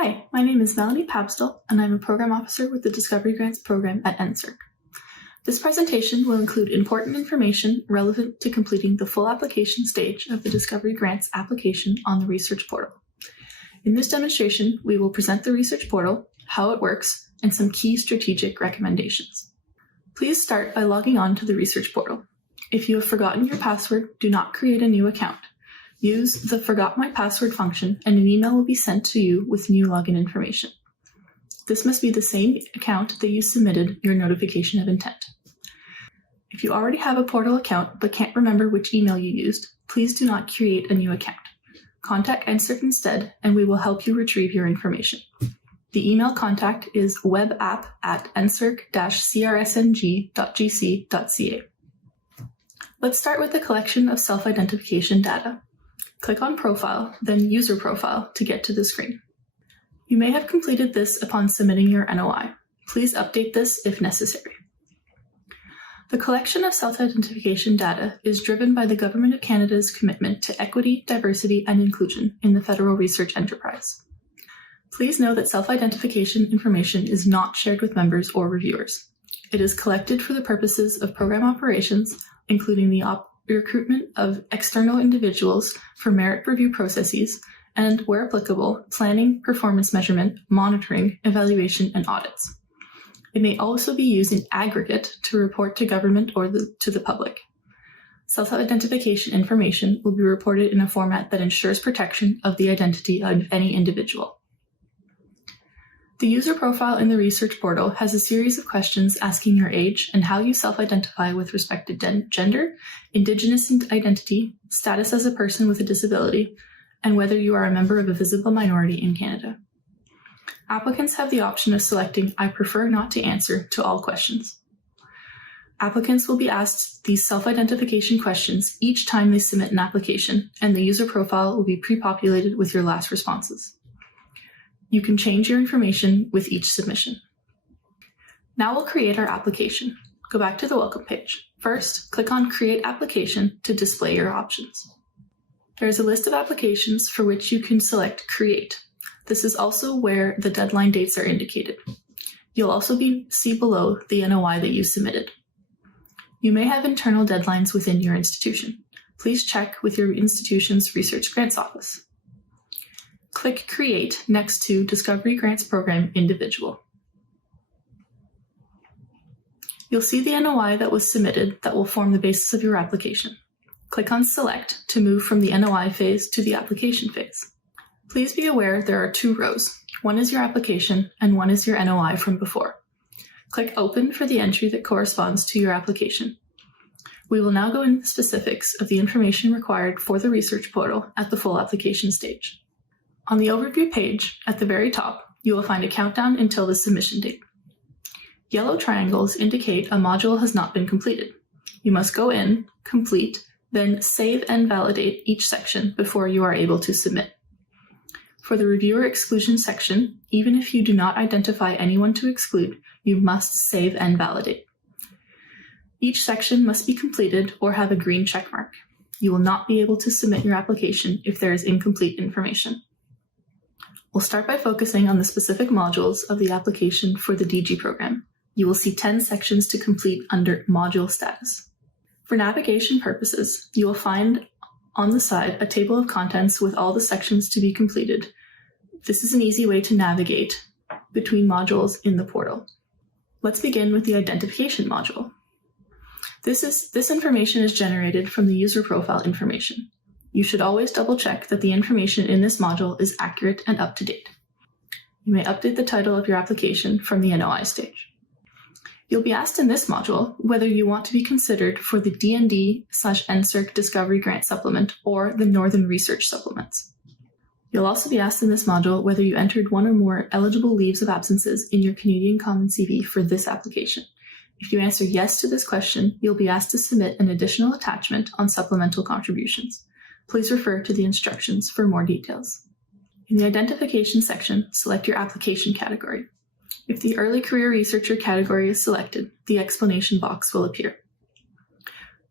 Hi, my name is Melanie Pabstel, and I'm a Program Officer with the Discovery Grants Program at NSERC. This presentation will include important information relevant to completing the full application stage of the Discovery Grants application on the Research Portal. In this demonstration, we will present the Research Portal, how it works, and some key strategic recommendations. Please start by logging on to the Research Portal. If you have forgotten your password, do not create a new account. Use the Forgot My Password function and an email will be sent to you with new login information. This must be the same account that you submitted your notification of intent. If you already have a portal account but can't remember which email you used, please do not create a new account. Contact NSERC instead and we will help you retrieve your information. The email contact is webapp@nsерc-crsng.gc.ca. Let's start with the collection of self-identification data. Click on Profile, then User Profile to get to the screen. You may have completed this upon submitting your NOI. Please update this if necessary. The collection of self-identification data is driven by the Government of Canada's commitment to equity, diversity, and inclusion in the federal research enterprise. Please know that self-identification information is not shared with members or reviewers. It is collected for the purposes of program operations, including the recruitment of external individuals for merit review processes, and, where applicable, planning, performance measurement, monitoring, evaluation, and audits. It may also be used in aggregate to report to government or to the public. Self-identification information will be reported in a format that ensures protection of the identity of any individual. The user profile in the Research Portal has a series of questions asking your age and how you self-identify with respect to gender, Indigenous identity, status as a person with a disability, and whether you are a member of a visible minority in Canada. Applicants have the option of selecting I prefer not to answer to all questions. Applicants will be asked these self-identification questions each time they submit an application, and the user profile will be pre-populated with your last responses. You can change your information with each submission. Now we'll create our application. Go back to the Welcome page. First, click on Create Application to display your options. There is a list of applications for which you can select Create. This is also where the deadline dates are indicated. You'll also see below the NOI that you submitted. You may have internal deadlines within your institution. Please check with your institution's Research Grants Office. Click Create next to Discovery Grants Program Individual. You'll see the NOI that was submitted that will form the basis of your application. Click on Select to move from the NOI phase to the application phase. Please be aware there are two rows. One is your application and one is your NOI from before. Click Open for the entry that corresponds to your application. We will now go into the specifics of the information required for the Research Portal at the full application stage. On the Overview page, at the very top, you will find a countdown until the submission date. Yellow triangles indicate a module has not been completed. You must go in, complete, then save and validate each section before you are able to submit. For the Reviewer Exclusion section, even if you do not identify anyone to exclude, you must save and validate. Each section must be completed or have a green check mark. You will not be able to submit your application if there is incomplete information. We'll start by focusing on the specific modules of the application for the DG program. You will see 10 sections to complete under Module Status. For navigation purposes, you will find on the side a table of contents with all the sections to be completed. This is an easy way to navigate between modules in the portal. Let's begin with the Identification module. This information is generated from the user profile information. You should always double-check that the information in this module is accurate and up-to-date. You may update the title of your application from the NOI stage. You'll be asked in this module whether you want to be considered for the DND/NSERC Discovery Grant Supplement or the Northern Research Supplements. You'll also be asked in this module whether you entered one or more eligible leaves of absences in your Canadian Common CV for this application. If you answer yes to this question, you'll be asked to submit an additional attachment on supplemental contributions. Please refer to the instructions for more details. In the Identification section, select your application category. If the Early Career Researcher category is selected, the explanation box will appear.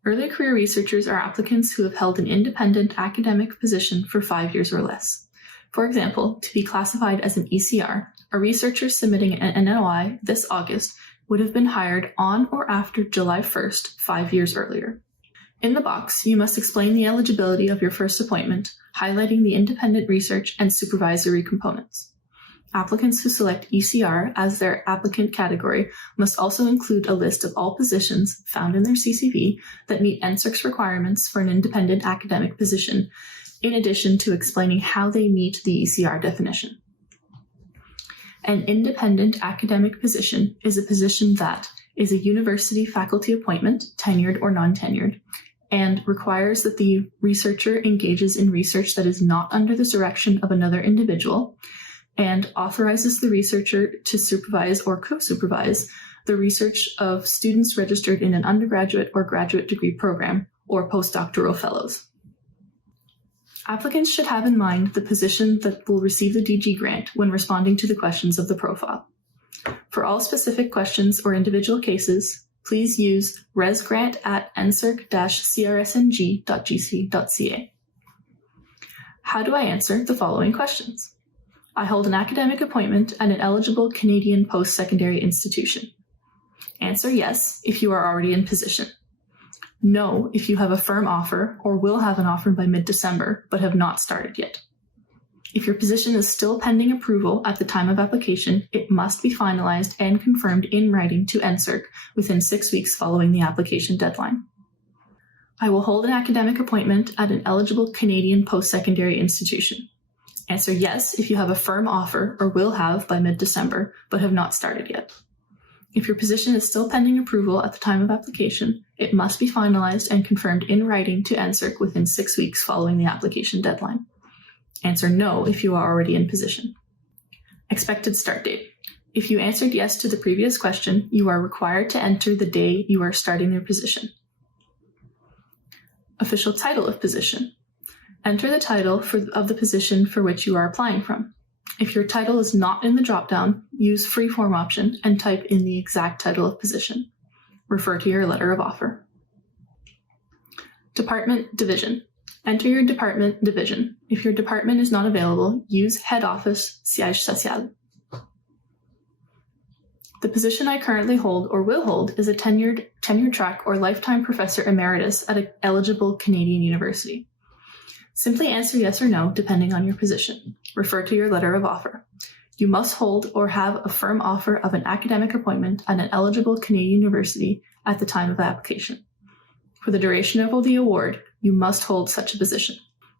Early career researchers are applicants who have held an independent academic position for 5 years or less. For example, to be classified as an ECR, a researcher submitting an NOI this August would have been hired on or after July 1st, 5 years earlier. In the box, you must explain the eligibility of your first appointment, highlighting the independent research and supervisory components. Applicants who select ECR as their applicant category must also include a list of all positions found in their CCV that meet NSERC's requirements for an independent academic position, in addition to explaining how they meet the ECR definition. An independent academic position is a position that is a university faculty appointment, tenured or non-tenured, and requires that the researcher engages in research that is not under the direction of another individual, and authorizes the researcher to supervise or co-supervise the research of students registered in an undergraduate or graduate degree program, or postdoctoral fellows. Applicants should have in mind the position that will receive the DG grant when responding to the questions of the profile. For all specific questions or individual cases, please use resgrant@nserc-crsng.gc.ca. How do I answer the following questions? I hold an academic appointment at an eligible Canadian post-secondary institution. Answer yes if you are already in position. No if you have a firm offer or will have an offer by mid-December but have not started yet. If your position is still pending approval at the time of application, it must be finalized and confirmed in writing to NSERC within 6 weeks following the application deadline. I will hold an academic appointment at an eligible Canadian post-secondary institution. Answer yes if you have a firm offer or will have by mid-December but have not started yet. If your position is still pending approval at the time of application, it must be finalized and confirmed in writing to NSERC within 6 weeks following the application deadline. Answer no if you are already in position. Expected start date. If you answered yes to the previous question, you are required to enter the day you are starting your position. Official title of position. Enter the title of the position for which you are applying from. If your title is not in the dropdown, use freeform option and type in the exact title of position. Refer to your letter of offer. Department division. Enter your department division. If your department is not available, use head office siège social. The position I currently hold or will hold is a tenured track or lifetime professor emeritus at an eligible Canadian university. Simply answer yes or no depending on your position. Refer to your letter of offer. You must hold or have a firm offer of an academic appointment at an eligible Canadian university at the time of application. For the duration of the award, you must hold such a position.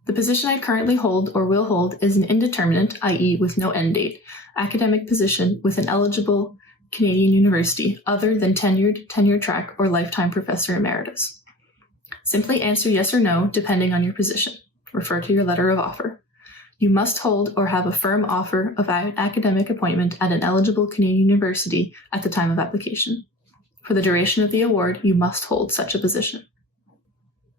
The position I currently hold or will hold is an indeterminate, i.e. with no end date, academic position with an eligible Canadian university other than tenure track, or lifetime professor emeritus. Simply answer yes or no depending on your position. Refer to your letter of offer. You must hold or have a firm offer of an academic appointment at an eligible Canadian university at the time of application. For the duration of the award, you must hold such a position.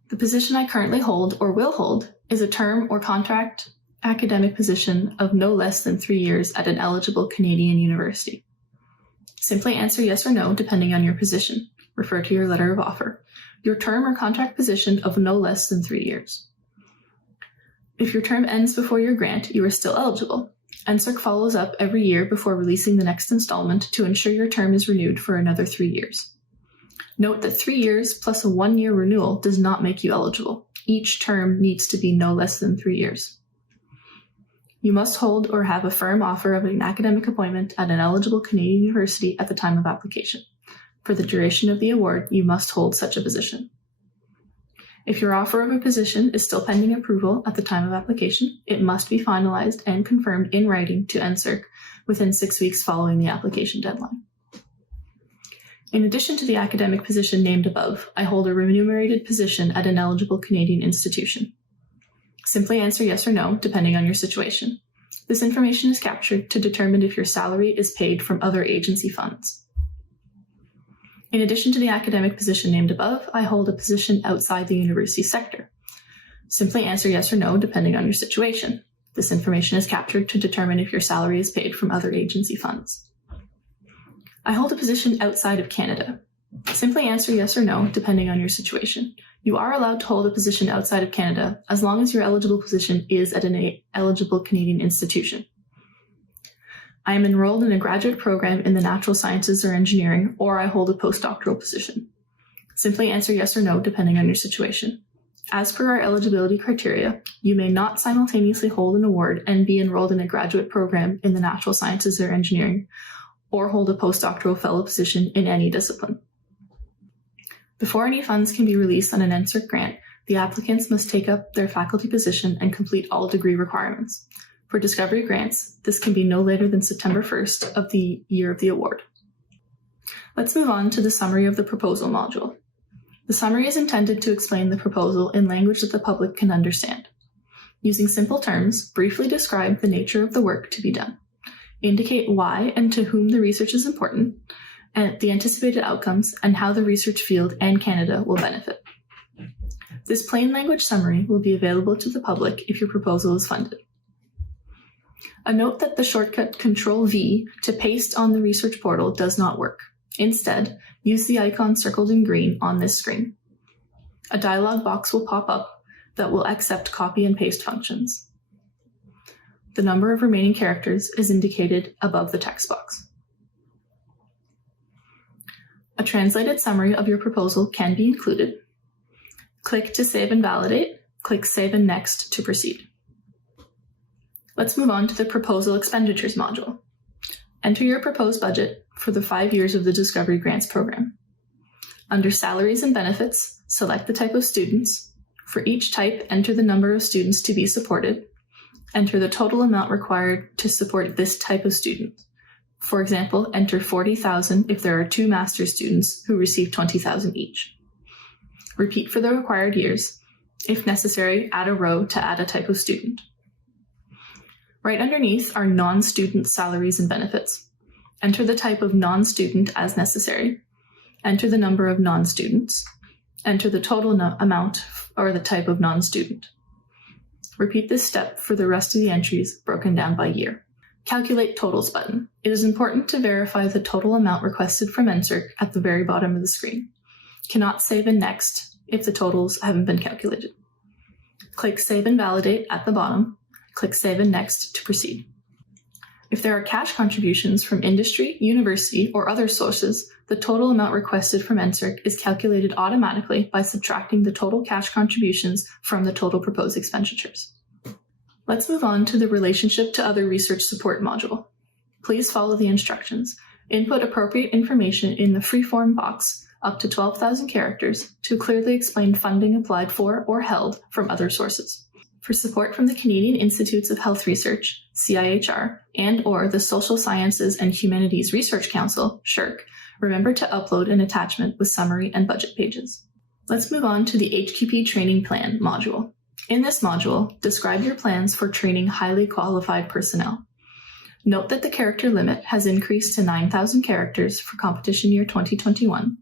The position I currently hold or will hold is a term or contract academic position of no less than 3 years at an eligible Canadian university. Simply answer yes or no depending on your position. Refer to your letter of offer. Your term or contract position of no less than 3 years. If your term ends before your grant, you are still eligible. NSERC follows up every year before releasing the next installment to ensure your term is renewed for another 3 years. Note that 3 years plus a 1-year renewal does not make you eligible. Each term needs to be no less than 3 years. You must hold or have a firm offer of an academic appointment at an eligible Canadian university at the time of application. For the duration of the award, you must hold such a position. If your offer of a position is still pending approval at the time of application, it must be finalized and confirmed in writing to NSERC within 6 weeks following the application deadline. In addition to the academic position named above, I hold a remunerated position at an eligible Canadian institution. Simply answer yes or no, depending on your situation. This information is captured to determine if your salary is paid from other agency funds. In addition to the academic position named above, I hold a position outside the university sector. Simply answer yes or no, depending on your situation. This information is captured to determine if your salary is paid from other agency funds. I hold a position outside of Canada. Simply answer yes or no, depending on your situation. You You are allowed to hold a position outside of Canada as long as your eligible position is at an eligible Canadian institution. I am enrolled in a graduate program in the natural sciences or engineering, or I hold a postdoctoral position. Simply answer yes or no depending on your situation. As per our eligibility criteria, you may not simultaneously hold an award and be enrolled in a graduate program in the natural sciences or engineering, or hold a postdoctoral fellow position in any discipline. Before any funds can be released on an NSERC grant, the applicants must take up their faculty position and complete all degree requirements. For discovery grants, this can be no later than September 1st of the year of the award. Let's move on to the summary of the proposal module. The summary is intended to explain the proposal in language that the public can understand. Using simple terms, briefly describe the nature of the work to be done. Indicate why and to whom the research is important, and the anticipated outcomes, and how the research field and Canada will benefit. This plain language summary will be available to the public if your proposal is funded. A note that the shortcut Ctrl-V to paste on the research portal does not work. Instead, use the icon circled in green on this screen. A dialog box will pop up that will accept copy and paste functions. The number of remaining characters is indicated above the text box. A translated summary of your proposal can be included. Click to save and validate. Click Save and Next to proceed. Let's move on to the Proposal Expenditures module. Enter your proposed budget for the 5 years of the Discovery Grants program. Under Salaries and Benefits, select the type of students. For each type, enter the number of students to be supported. Enter the total amount required to support this type of student. For example, enter 40,000 if there are 2 master's students who receive 20,000 each. Repeat for the required years. If necessary, add a row to add a type of student. Right underneath are non-student salaries and benefits. Enter the type of non-student as necessary. Enter the number of non-students. Enter the total amount or the type of non-student. Repeat this step for the rest of the entries broken down by year. Calculate Totals button. It is important to verify the total amount requested from NSERC at the very bottom of the screen. Cannot save and next if the totals haven't been calculated. Click Save and Validate at the bottom. Click Save and Next to proceed. If there are cash contributions from industry, university, or other sources, the total amount requested from NSERC is calculated automatically by subtracting the total cash contributions from the total proposed expenditures. Let's move on to the Relationship to Other Research Support module. Please follow the instructions. Input appropriate information in the free-form box up to 12,000 characters to clearly explain funding applied for or held from other sources. For support from the Canadian Institutes of Health Research, CIHR, and/or the Social Sciences and Humanities Research Council, SSHRC, remember to upload an attachment with summary and budget pages. Let's move on to the HQP Training Plan module. In this module, describe your plans for training highly qualified personnel. Note that the character limit has increased to 9,000 characters for competition year 2021.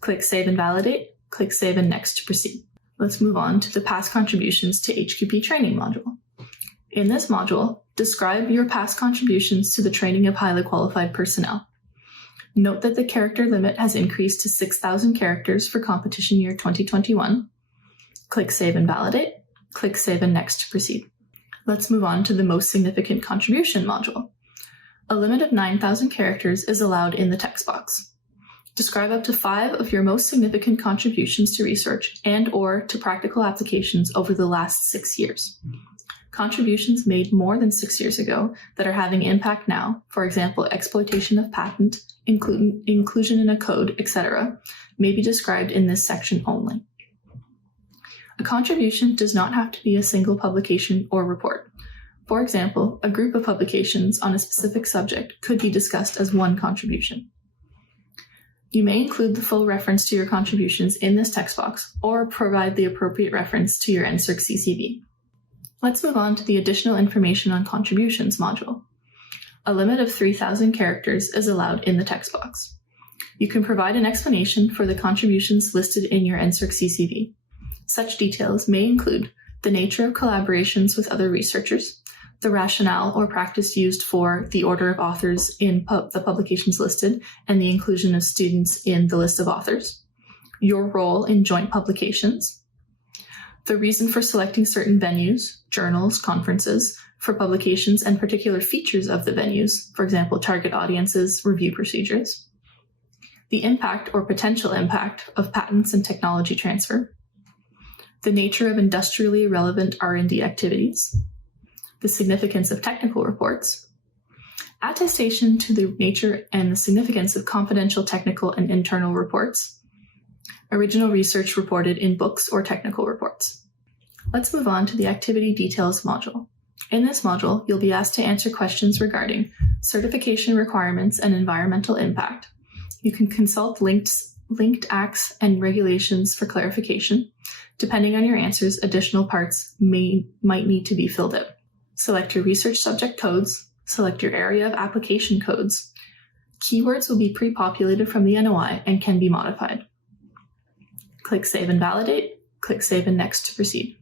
Click Save and Validate. Click Save and Next to proceed. Let's move on to the past contributions to HQP training module. In this module, describe your past contributions to the training of highly qualified personnel. Note that the character limit has increased to 6,000 characters for competition year 2021. Click Save and Validate. Click Save and Next to proceed. Let's move on to the most significant contribution module. A limit of 9,000 characters is allowed in the text box. Describe up to 5 of your most significant contributions to research and/or to practical applications over the last 6 years. Contributions made more than 6 years ago that are having impact now, for example, exploitation of patent, inclusion in a code, etc., may be described in this section only. A contribution does not have to be a single publication or report. For example, a group of publications on a specific subject could be discussed as one contribution. You may include the full reference to your contributions in this text box or provide the appropriate reference to your NSERC CCV. Let's move on to the additional information on contributions module. A limit of 3,000 characters is allowed in the text box. You can provide an explanation for the contributions listed in your NSERC CCV. Such details may include the nature of collaborations with other researchers, the rationale or practice used for the order of authors in the publications listed, and the inclusion of students in the list of authors, your role in joint publications, the reason for selecting certain venues, journals, conferences, for publications and particular features of the venues, for example, target audiences, review procedures, the impact or potential impact of patents and technology transfer, the nature of industrially relevant R&D activities, the significance of technical reports, attestation to the nature and the significance of confidential technical and internal reports, original research reported in books or technical reports. Let's move on to the Activity Details module. In this module, you'll be asked to answer questions regarding certification requirements and environmental impact. You can consult linked acts and regulations for clarification. Depending on your answers, additional parts might need to be filled out. Select your research subject codes. Select your area of application codes. Keywords will be pre-populated from the NOI and can be modified. Click Save and Validate. Click Save and Next to proceed.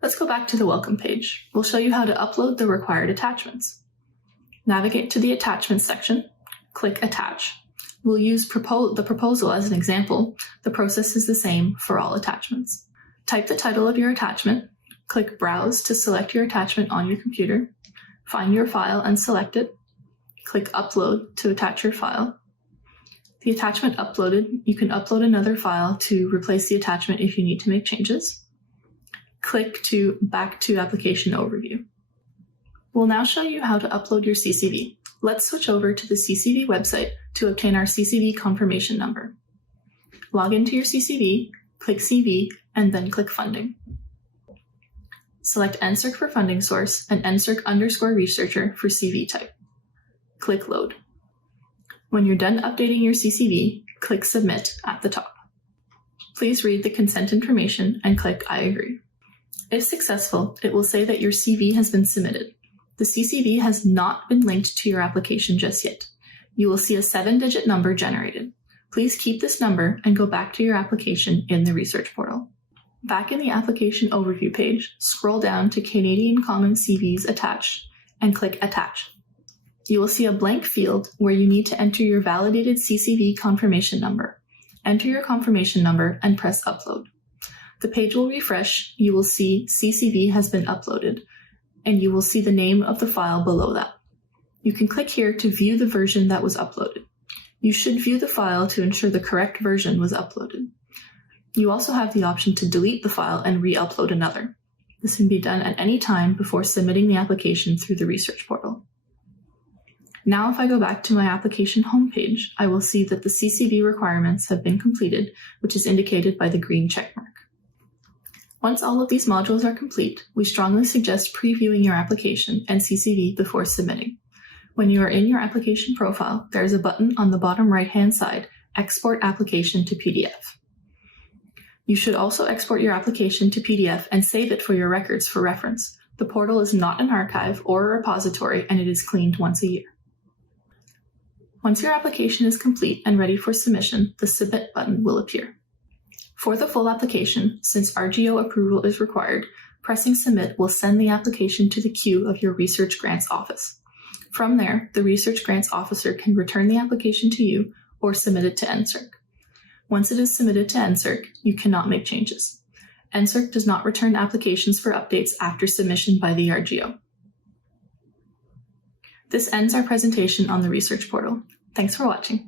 Let's go back to the Welcome page. We'll show you how to upload the required attachments. Navigate to the Attachments section. Click Attach. We'll use the proposal as an example. The process is the same for all attachments. Type the title of your attachment. Click Browse to select your attachment on your computer. Find your file and select it. Click Upload to attach your file. The attachment uploaded, you can upload another file to replace the attachment if you need to make changes. Click to Back to Application Overview. We'll now show you how to upload your CCV. Let's switch over to the CCV website to obtain our CCV confirmation number. Log into your CCV, click CV, and then click Funding. Select NSERC for funding source and NSERC_researcher for CV type. Click Load. When you're done updating your CCV, click Submit at the top. Please read the consent information and click I agree. If successful, it will say that your CV has been submitted. The CCV has not been linked to your application just yet. You will see a 7-digit number generated. Please keep this number and go back to your application in the research portal. Back in the application overview page, scroll down to Canadian Common CVs attached and click Attach. You will see a blank field where you need to enter your validated CCV confirmation number. Enter your confirmation number and press Upload. The page will refresh. You will see CCV has been uploaded, and you will see the name of the file below that. You can click here to view the version that was uploaded. You should view the file to ensure the correct version was uploaded. You also have the option to delete the file and re-upload another. This can be done at any time before submitting the application through the research portal. Now if I go back to my application homepage, I will see that the CCV requirements have been completed, which is indicated by the green checkmark. Once all of these modules are complete, we strongly suggest previewing your application and CCV before submitting. When you are in your application profile, there is a button on the bottom right-hand side, Export Application to PDF. You should also export your application to PDF and save it for your records for reference. The portal is not an archive or a repository, and it is cleaned once a year. Once your application is complete and ready for submission, the Submit button will appear. For the full application, since RGO approval is required, pressing Submit will send the application to the queue of your Research Grants Office. From there, the Research Grants Officer can return the application to you or submit it to NSERC. Once it is submitted to NSERC, you cannot make changes. NSERC does not return applications for updates after submission by the RGO. This ends our presentation on the research portal. Thanks for watching.